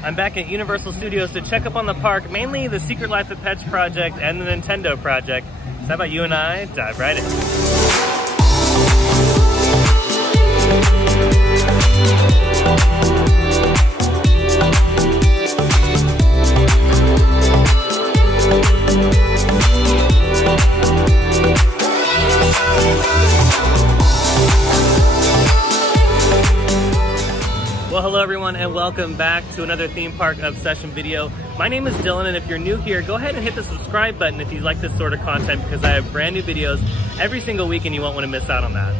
I'm back at Universal Studios to check up on the park, mainly the Secret Life of Pets project and the Nintendo project. So how about you and I dive right in? Well, hello everyone and welcome back to another theme park obsession video. My name is Dylan, and if you're new here, go ahead and hit the subscribe button if you like this sort of content, because I have brand new videos every single week and you won't want to miss out on that.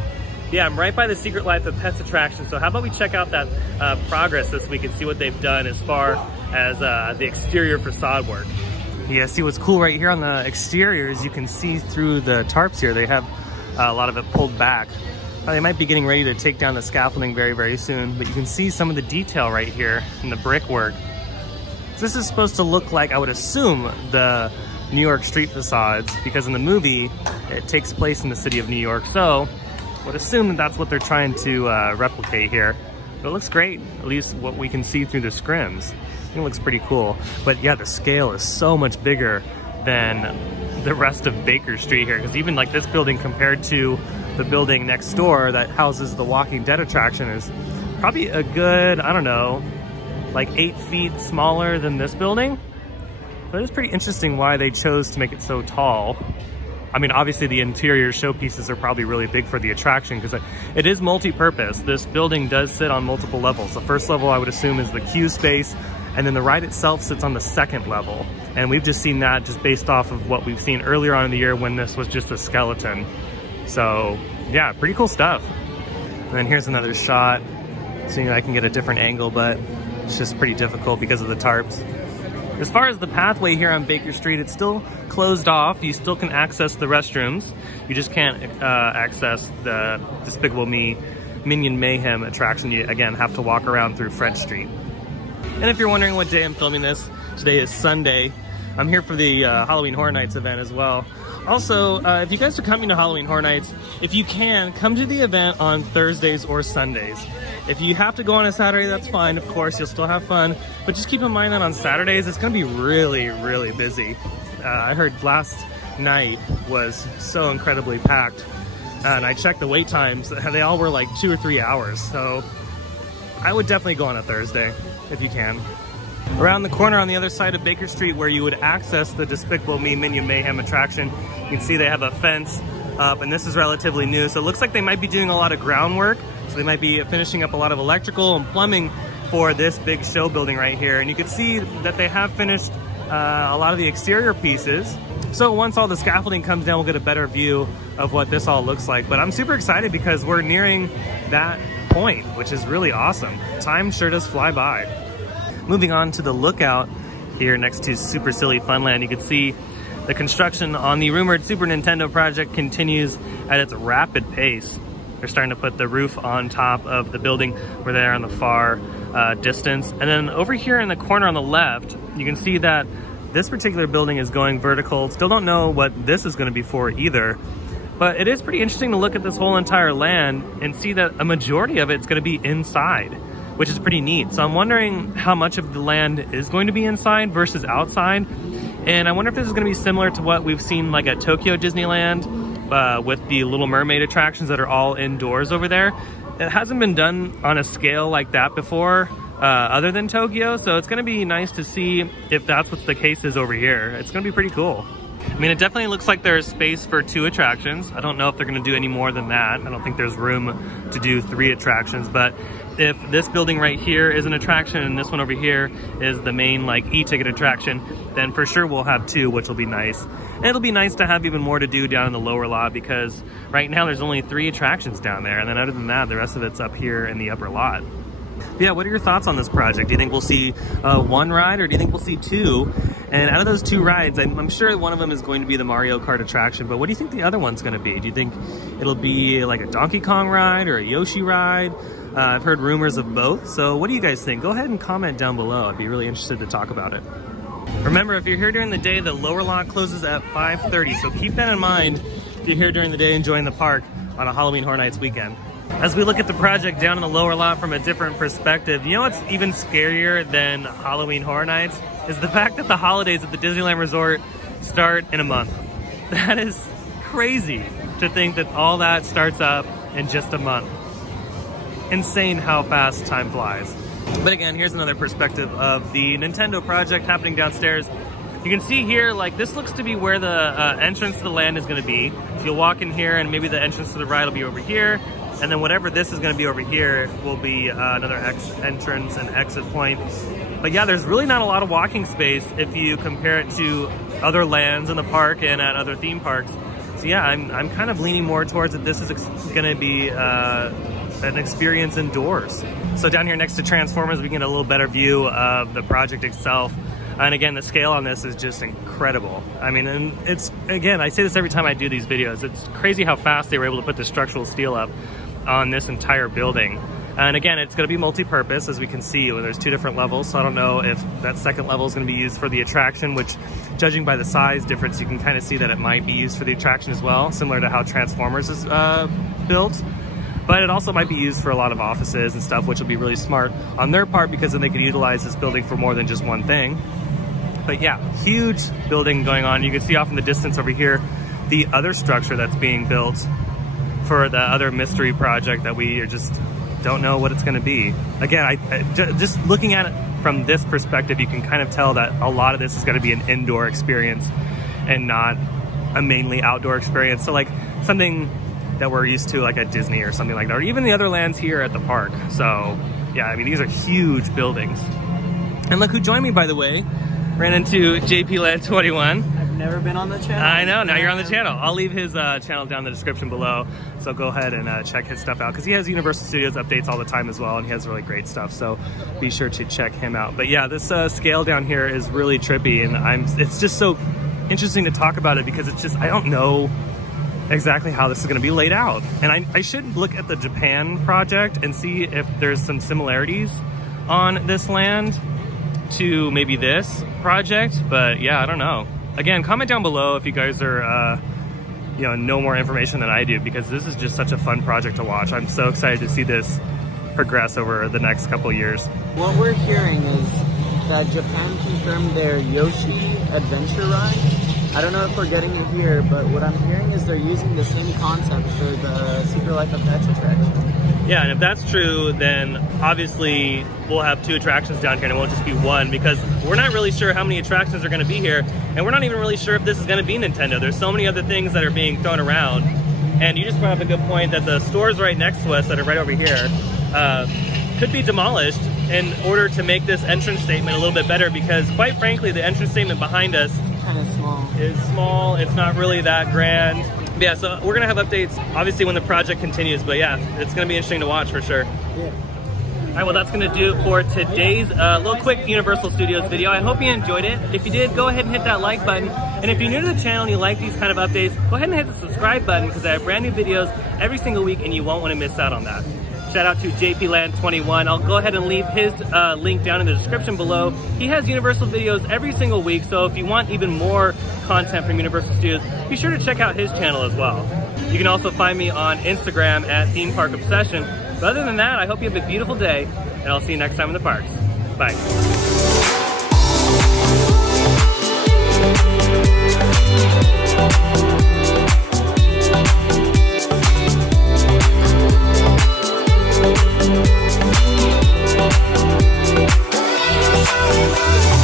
Yeah, I'm right by the Secret Life of Pets attraction, so how about we check out that progress this week and see what they've done as far as the exterior facade work. Yeah, see what's cool right here on the exterior is you can see through the tarps here. They have a lot of it pulled back. They might be getting ready to take down the scaffolding very, very soon, but you can see some of the detail right here in the brickwork. So this is supposed to look like, I would assume, the New York street facades, because in the movie, it takes place in the city of New York. So I would assume that that's what they're trying to replicate here. But it looks great, at least what we can see through the scrims. It looks pretty cool. But yeah, the scale is so much bigger than the rest of Baker Street here, because even like this building compared to the building next door that houses the Walking Dead attraction is probably a good, I don't know, like 8 feet smaller than this building. But it's pretty interesting why they chose to make it so tall. I mean, obviously the interior showpieces are probably really big for the attraction because it is multi-purpose. This building does sit on multiple levels. The first level I would assume is the queue space, and then the ride itself sits on the second level. And we've just seen that just based off of what we've seen earlier on in the year when this was just a skeleton. So yeah, pretty cool stuff. And then here's another shot. So I can get a different angle, but it's just pretty difficult because of the tarps. As far as the pathway here on Baker Street, it's still closed off. You still can access the restrooms. You just can't access the Despicable Me Minion Mayhem attraction. You, again, have to walk around through French Street. And if you're wondering what day I'm filming this, today is Sunday. I'm here for the Halloween Horror Nights event as well. Also, if you guys are coming to Halloween Horror Nights, if you can, come to the event on Thursdays or Sundays. If you have to go on a Saturday, that's fine, of course, you'll still have fun. But just keep in mind that on Saturdays, it's gonna be really, really busy. I heard last night was so incredibly packed. And I checked the wait times, they all were like 2 or 3 hours. So I would definitely go on a Thursday, if you can. Around the corner on the other side of Baker Street where you would access the Despicable Me Minion Mayhem attraction, you can see they have a fence up, and this is relatively new. So it looks like they might be doing a lot of groundwork. So they might be finishing up a lot of electrical and plumbing for this big show building right here. And you can see that they have finished a lot of the exterior pieces. So once all the scaffolding comes down, we'll get a better view of what this all looks like. But I'm super excited because we're nearing that point, which is really awesome. Time sure does fly by. Moving on to the lookout here next to Super Silly Funland, you can see the construction on the rumored Super Nintendo project continues at its rapid pace. They're starting to put the roof on top of the building where they are on the far distance. And then over here in the corner on the left, you can see that this particular building is going vertical. Still don't know what this is going to be for either. But it is pretty interesting to look at this whole entire land and see that a majority of it's going to be inside, which is pretty neat. So I'm wondering how much of the land is going to be inside versus outside. And I wonder if this is gonna be similar to what we've seen like at Tokyo Disneyland with the Little Mermaid attractions that are all indoors over there. It hasn't been done on a scale like that before, other than Tokyo. So it's gonna be nice to see if that's what the case is over here. It's gonna be pretty cool. I mean, it definitely looks like there's space for 2 attractions. I don't know if they're gonna do any more than that. I don't think there's room to do 3 attractions, but if this building right here is an attraction and this one over here is the main like e-ticket attraction, then for sure we'll have 2, which will be nice. And it'll be nice to have even more to do down in the lower lot, because right now there's only 3 attractions down there, and then other than that, the rest of it's up here in the upper lot. Yeah, what are your thoughts on this project? Do you think we'll see 1 ride, or do you think we'll see 2? And out of those 2 rides, I'm sure one of them is going to be the Mario Kart attraction, but what do you think the other one's going to be? Do you think it'll be like a Donkey Kong ride or a Yoshi ride? I've heard rumors of both, so what do you guys think? Go ahead and comment down below. I'd be really interested to talk about it. Remember, if you're here during the day, the lower lot closes at 5:30, so keep that in mind if you're here during the day enjoying the park on a Halloween Horror Nights weekend. As we look at the project down in the lower lot from a different perspective, you know what's even scarier than Halloween Horror Nights is the fact that the holidays at the Disneyland Resort start in a month. That is crazy to think that all that starts up in just a month. Insane how fast time flies. But again, here's another perspective of the Nintendo project happening downstairs. You can see here, like, this looks to be where the entrance to the land is going to be. So you'll walk in here and maybe the entrance to the ride will be over here. And then whatever this is going to be over here will be another entrance and exit point. But yeah, there's really not a lot of walking space if you compare it to other lands in the park and at other theme parks. So yeah, I'm kind of leaning more towards that this is going to be an experience indoors. So down here next to Transformers, we can get a little better view of the project itself. And again, the scale on this is just incredible. I mean, and it's, again, I say this every time I do these videos, it's crazy how fast they were able to put the structural steel up on this entire building. And again, it's going to be multi-purpose, as we can see. There's 2 different levels, so I don't know if that second level is going to be used for the attraction, which, judging by the size difference, you can kind of see that it might be used for the attraction as well, similar to how Transformers is built. But it also might be used for a lot of offices and stuff, which will be really smart on their part, because then they could utilize this building for more than just one thing. But yeah, huge building going on. You can see off in the distance over here the other structure that's being built for the other mystery project that we just don't know what it's going to be. Again, just looking at it from this perspective, you can kind of tell that a lot of this is going to be an indoor experience and not a mainly outdoor experience. So like something that we're used to like at Disney or something like that, or even the other lands here at the park. So yeah, I mean, these are huge buildings. And look who joined me, by the way. Ran into JP Land 21. I've never been on the channel. I know, now you're on the channel. I'll leave his channel down in the description below. So go ahead and check his stuff out, because he has Universal Studios updates all the time as well, and he has really great stuff. So be sure to check him out. But yeah, this scale down here is really trippy, and it's just so interesting to talk about it, because it's just, I don't know exactly how this is going to be laid out. And I should look at the Japan project and see if there's some similarities on this land to maybe this project, but yeah, I don't know. Again, comment down below if you guys are you know more information than I do, because this is just such a fun project to watch. I'm so excited to see this progress over the next couple years. What we're hearing is that Japan confirmed their Yoshi Adventure ride. I don't know if we're getting it here, but what I'm hearing is they're using the same concept for the Secret Life of Pets attraction. Yeah, and if that's true, then obviously we'll have 2 attractions down here, and it won't just be one, because we're not really sure how many attractions are going to be here, and we're not even really sure if this is going to be Nintendo. There's so many other things that are being thrown around, and you just brought up a good point that the stores right next to us that are right over here could be demolished in order to make this entrance statement a little bit better, because quite frankly, the entrance statement behind us is small. It's not really that grand. But yeah, so we're gonna have updates obviously when the project continues, but yeah, it's gonna be interesting to watch for sure. Yeah. All right, well, that's gonna do it for today's little quick Universal Studios video. I hope you enjoyed it. If you did, go ahead and hit that like button. And if you're new to the channel and you like these kind of updates, go ahead and hit the subscribe button, because I have brand new videos every single week and you won't want to miss out on that. Shout out to JP Land 21. I'll go ahead and leave his link down in the description below. He has Universal videos every single week, so if you want even more content from Universal Studios, be sure to check out his channel as well. You can also find me on Instagram at Theme Park Obsession. But other than that, I hope you have a beautiful day, and I'll see you next time in the parks. Bye. We'll be right back.